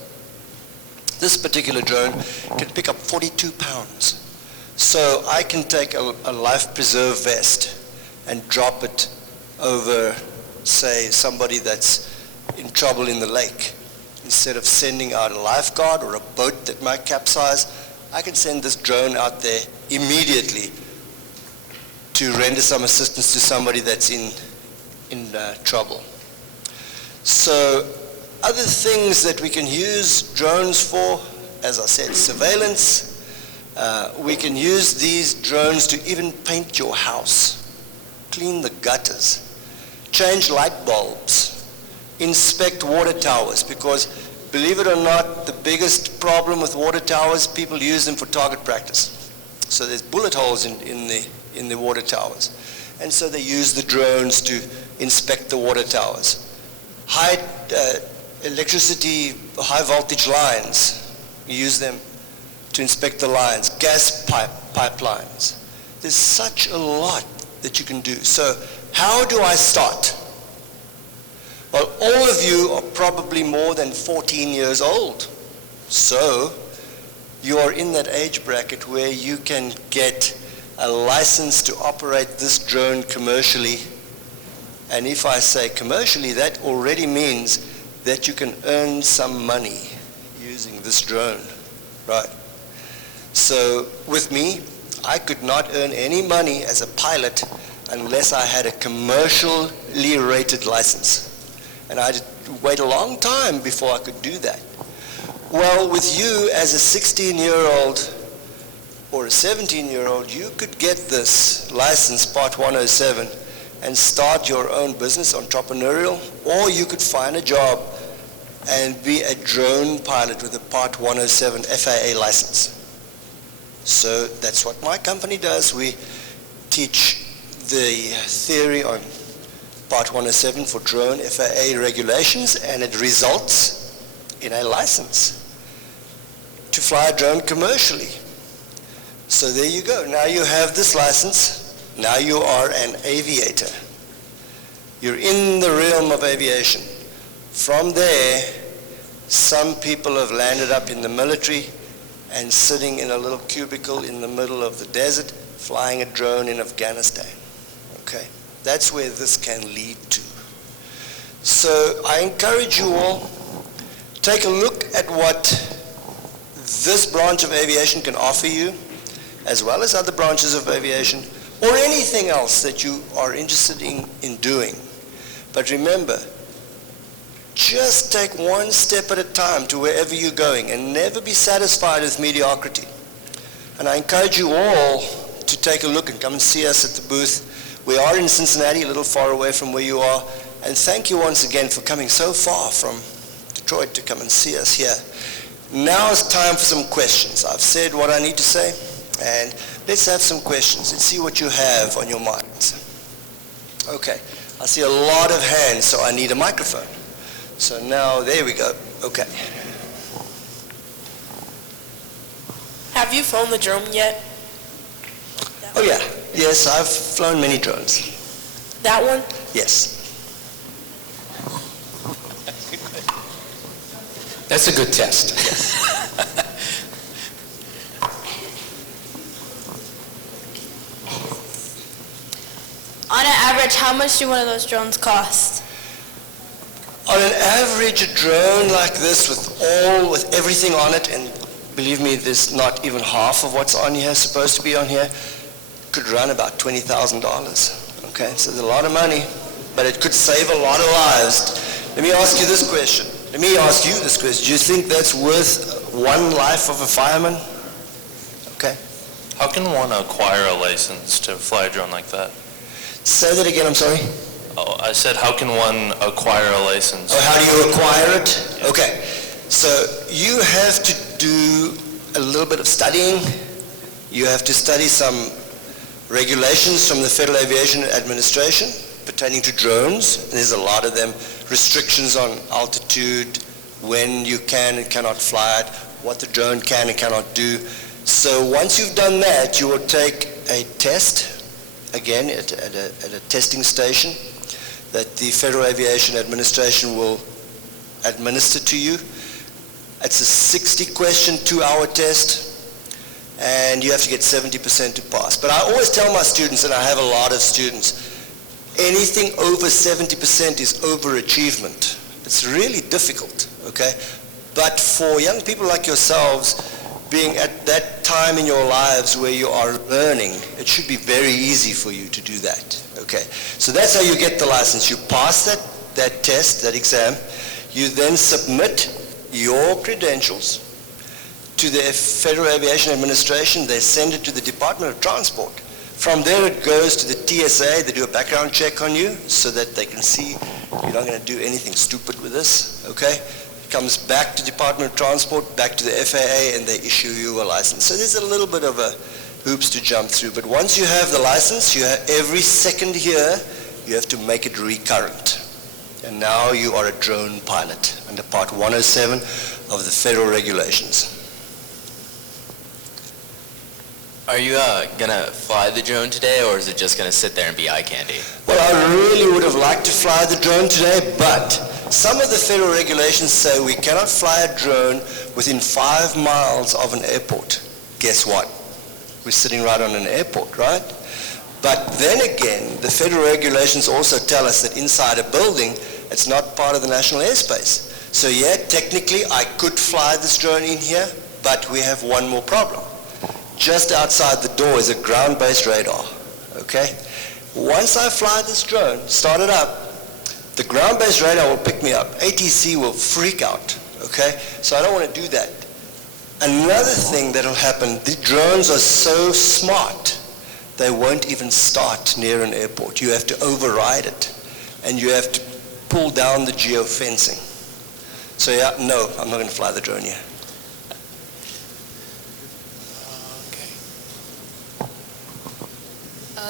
This particular drone can pick up 42 pounds. So I can take a life preserve vest and drop it over, say, somebody that's in trouble in the lake. Instead of sending out a lifeguard or a boat that might capsize, I can send this drone out there immediately to render some assistance to somebody that's in trouble. So other things that we can use drones for, as I said, surveillance. We can use these drones to even paint your house, clean the gutters, change light bulbs, inspect water towers, because believe it or not, the biggest problem with water towers, people use them for target practice. So there's bullet holes in the water towers. And so they use the drones to inspect the water towers. High electricity, high voltage lines, we use them to inspect the lines. Gas pipelines. There's such a lot that you can do. So how do I start? Well, all of you are probably more than 14 years old. So you are in that age bracket where you can get a license to operate this drone commercially. And if I say commercially, that already means that you can earn some money using this drone, right? So with me, I could not earn any money as a pilot unless I had a commercially rated license. And I had to wait a long time before I could do that. Well, with you as a 16-year-old or a 17-year-old, you could get this license, Part 107, and start your own business, entrepreneurial, or you could find a job and be a drone pilot with a Part 107 FAA license. So that's what my company does. We teach the theory on Part 107 for drone FAA regulations, and it results in a license to fly a drone commercially. So there you go. Now you have this license. Now you are an aviator. You're in the realm of aviation. From there, some people have landed up in the military and sitting in a little cubicle in the middle of the desert, flying a drone in Afghanistan. Okay? That's where this can lead to. So I encourage you all, take a look at what this branch of aviation can offer you, as well as other branches of aviation, or anything else that you are interested in doing. But remember, just take one step at a time to wherever you're going, and never be satisfied with mediocrity. And I encourage you all to take a look and come and see us at the booth. We are in Cincinnati, a little far away from where you are, and thank you once again for coming so far from Detroit to come and see us here. Now it's time for some questions. I've said what I need to say, and let's have some questions and see what you have on your minds. Okay, I see a lot of hands, so I need a microphone. So now, there we go. Okay. Have you flown the drone yet? Oh yeah, yes, I've flown many drones. That one? Yes. That's a good test. On an average, how much do one of those drones cost? On an average, a drone like this with everything on it, and believe me, there's not even half of what's on here supposed to be on here, could run about $20,000. Okay, so there's a lot of money, but it could save a lot of lives. Let me ask you this question. Do you think that's worth one life of a fireman? Okay. How can one acquire a license to fly a drone like that? Say that again, I'm sorry. Oh, I said, how can one acquire a license? Oh, how do you acquire it? Okay. So you have to do a little bit of studying. You have to study some regulations from the Federal Aviation Administration pertaining to drones. And there's a lot of them. Restrictions on altitude, when you can and cannot fly it, what the drone can and cannot do. So once you've done that, you will take a test, again, at a testing station that the Federal Aviation Administration will administer to you. It's a 60-question, 2-hour test, and you have to get 70% to pass. But I always tell my students, and I have a lot of students, anything over 70% is overachievement. It's really difficult, okay? But for young people like yourselves, being at that time in your lives where you are learning, it should be very easy for you to do that, okay? So that's how you get the license. You pass that test, that exam. You then submit your credentials to the Federal Aviation Administration. They send it to the Department of Transport. From there it goes to the TSA. They do a background check on you so that they can see you're not going to do anything stupid with this, okay? It comes back to Department of Transport, back to the FAA, and they issue you a license. So there's a little bit of a hoops to jump through. But once you have the license, you have, every second year, you have to make it recurrent. And now you are a drone pilot under Part 107 of the federal regulations. Are you gonna fly the drone today, or is it just gonna sit there and be eye candy? Well, I really would have liked to fly the drone today, but some of the federal regulations say we cannot fly a drone within 5 miles of an airport. Guess what? We're sitting right on an airport, right? But then again, the federal regulations also tell us that inside a building, it's not part of the national airspace. So yeah, technically I could fly this drone in here, but we have one more problem. Just outside the door is a ground-based radar, okay? Once I fly this drone, start it up, the ground-based radar will pick me up. ATC will freak out, okay? So I don't want to do that. Another thing that will happen, the drones are so smart, they won't even start near an airport. You have to override it, and you have to pull down the geofencing. So yeah, no, I'm not going to fly the drone here.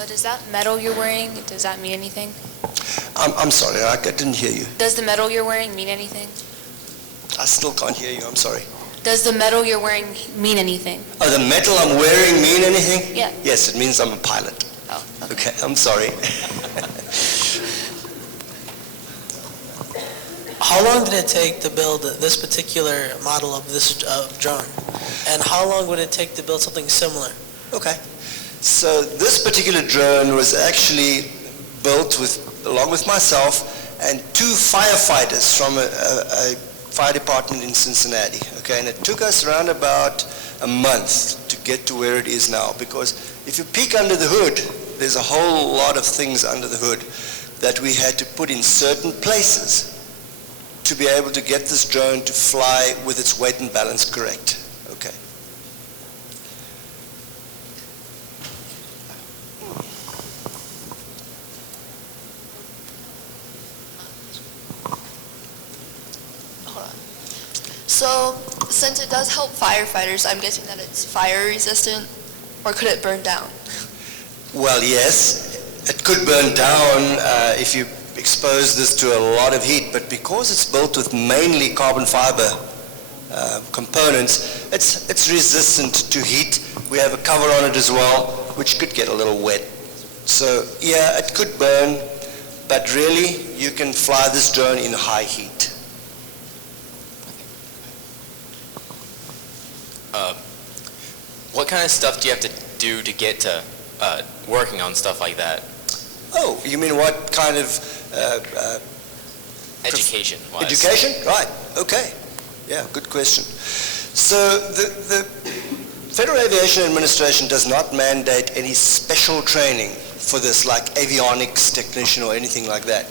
Does that medal you're wearing, does that mean anything? I'm sorry, I didn't hear you. Does the medal you're wearing mean anything? I still can't hear you, I'm sorry. Does the medal you're wearing mean anything? Oh, the medal I'm wearing mean anything? Yeah. Yes, it means I'm a pilot. Oh, okay, I'm sorry. How long did it take to build this particular model of this drone? And how long would it take to build something similar? Okay. So this particular drone was actually built along with myself and two firefighters from a fire department in Cincinnati. Okay, and it took us around about a month to get to where it is now, because if you peek under the hood, there's a whole lot of things under the hood that we had to put in certain places to be able to get this drone to fly with its weight and balance correct. Okay. So, since it does help firefighters, I'm guessing that it's fire resistant, or could it burn down? Well, yes, it could burn down if you expose this to a lot of heat, but because it's built with mainly carbon fiber components, it's resistant to heat. We have a cover on it as well, which could get a little wet. So, yeah, it could burn, but really, you can fly this drone in high heat. What kind of stuff do you have to do to get to working on stuff like that? Oh, you mean what kind of... Education-wise. Education? Right, okay. Yeah, good question. So the Federal Aviation Administration does not mandate any special training for this, like avionics technician or anything like that.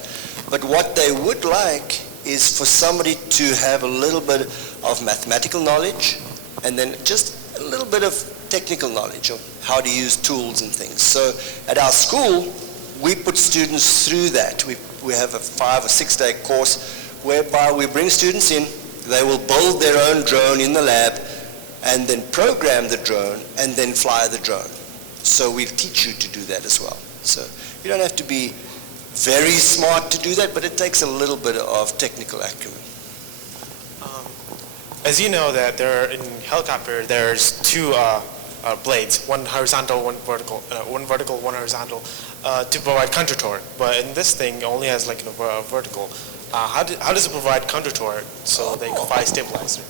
But what they would like is for somebody to have a little bit of mathematical knowledge and then just a little bit of technical knowledge of how to use tools and things. So at our school, we put students through that. We have a 5 or 6 day course whereby we bring students in, they will build their own drone in the lab and then program the drone and then fly the drone. So we teach you to do that as well. So you don't have to be very smart to do that, but it takes a little bit of technical acumen. As you know that there in helicopter, there's two blades, one horizontal, one vertical, one horizontal, to provide counter torque. But in this thing, it only has like a vertical. How does it provide counter torque so they can fly stabilizer?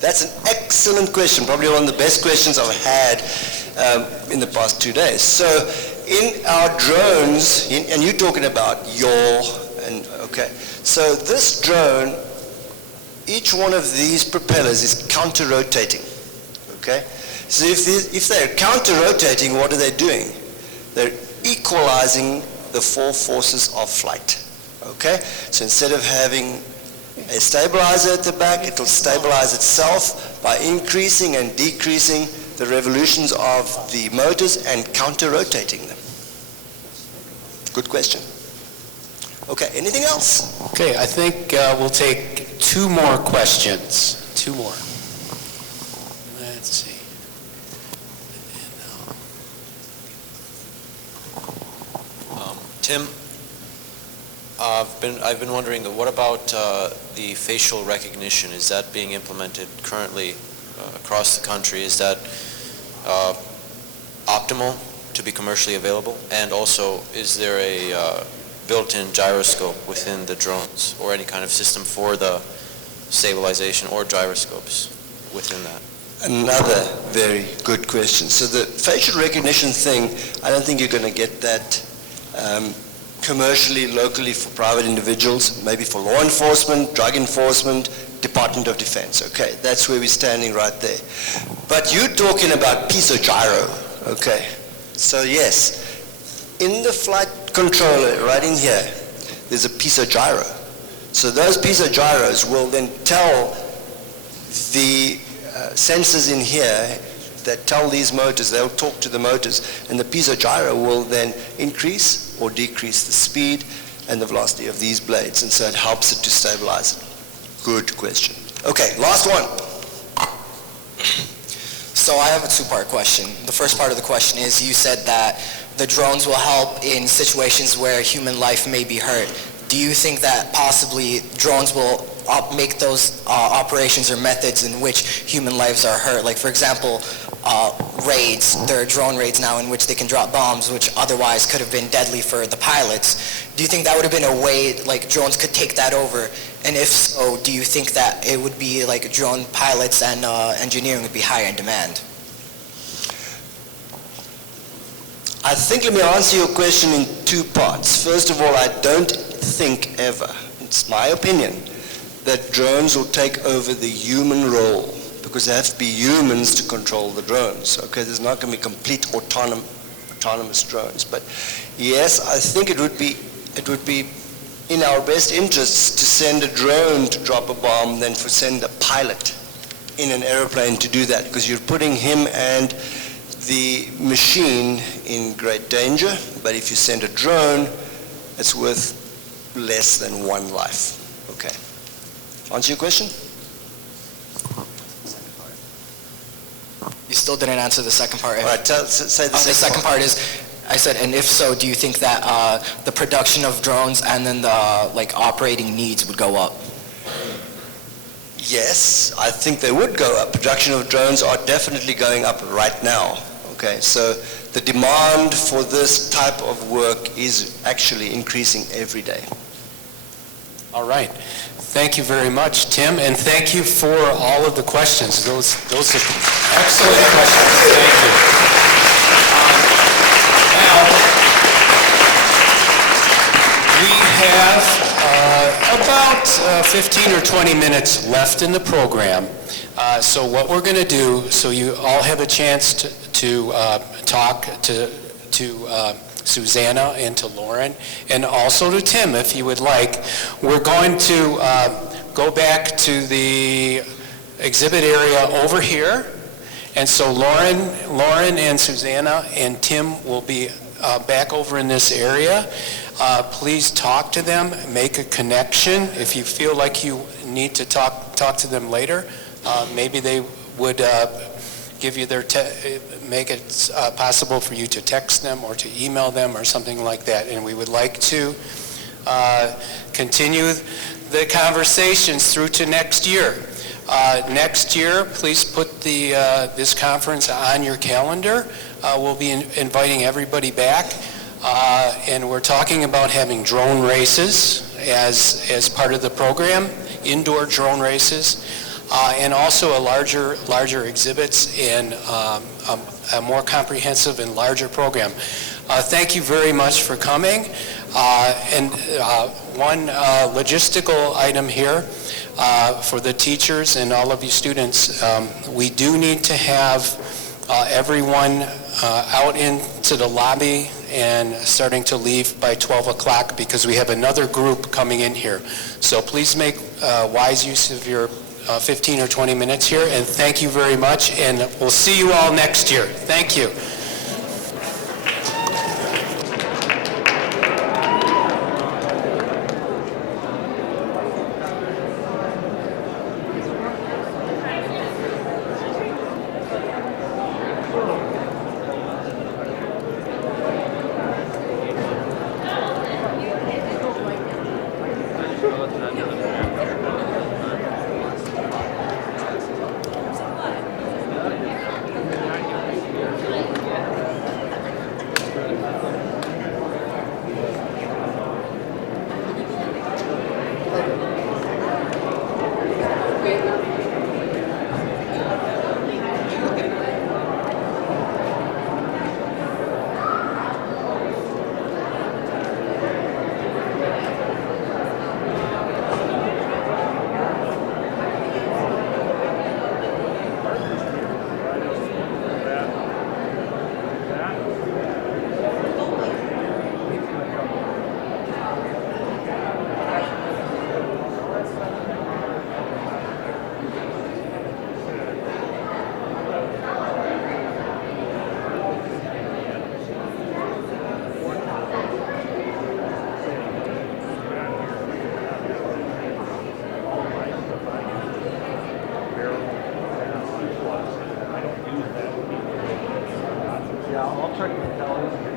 That's an excellent question, probably one of the best questions I've had in the past 2 days. So in our drones, and you're talking about okay. So this drone, each one of these propellers is counter-rotating, okay? So if they're counter-rotating, what are they doing? They're equalizing the 4 forces of flight, okay? So instead of having a stabilizer at the back, it will stabilize itself by increasing and decreasing the revolutions of the motors and counter-rotating them. Good question. Okay, anything else? Okay, I think we'll take 2 more questions. 2 more. Let's see. Tim, I've been wondering, what about the facial recognition? Is that being implemented currently across the country? Is that optimal to be commercially available? And also, is there a built-in gyroscope within the drones or any kind of system for the stabilization or gyroscopes within that? Another very good question. So the facial recognition thing, I don't think you're going to get that commercially, locally for private individuals, maybe for law enforcement, drug enforcement, Department of Defense. Okay, that's where we're standing right there. But you're talking about piso-gyro. Okay, so yes, in the flight controller right in here, there's a piso-gyro. So those piso-gyros will then tell the sensors in here that tell these motors, they'll talk to the motors, and the piso-gyro will then increase or decrease the speed and the velocity of these blades, and so it helps it to stabilize. Good question. Okay, last one. So I have a two-part question. The first part of the question is, you said that the drones will help in situations where human life may be hurt. Do you think that possibly drones will make those operations or methods in which human lives are hurt? Like, for example, raids. There are drone raids now in which they can drop bombs, which otherwise could have been deadly for the pilots. Do you think that would have been a way, like, drones could take that over? And if so, do you think that it would be like drone pilots and engineering would be higher in demand? I think, let me answer your question in two parts. First of all, I don't think ever, it's my opinion, that drones will take over the human role, because there have to be humans to control the drones. Okay, there's not going to be complete autonomous drones. But yes, I think it would be in our best interests to send a drone to drop a bomb than to send a pilot in an airplane to do that, because you're putting him and the machine in great danger. But if you send a drone, it's worth less than one life. Okay. Answer your question? You still didn't answer the second part. All right, say the second part is, I said, and if so, do you think that the production of drones and then the operating needs would go up? Yes, I think they would go up. Production of drones are definitely going up right now. Okay, so the demand for this type of work is actually increasing every day. All right. Thank you very much, Tim, and thank you for all of the questions. Those are excellent questions. Thank you. Now, we have about 15 or 20 minutes left in the program. So what we're going to do, so you all have a chance to talk to Susanna and to Lauren, and also to Tim, if you would like. We're going to go back to the exhibit area over here, and so Lauren and Susanna and Tim will be back over in this area. Please talk to them, make a connection. If you feel like you need to talk to them later, maybe they would give you make it possible for you to text them or to email them or something like that. And we would like to continue the conversations through to next year. Next year, please put this conference on your calendar. We'll be inviting everybody back. And we're talking about having drone races as part of the program, indoor drone races. And also larger exhibits and a more comprehensive and larger program. Thank you very much for coming. And one logistical item here for the teachers and all of you students. We do need to have everyone out into the lobby and starting to leave by 12 o'clock because we have another group coming in here. So please make wise use of your 15 or 20 minutes here, and thank you very much, and we'll see you all next year. Thank you. certain intelligence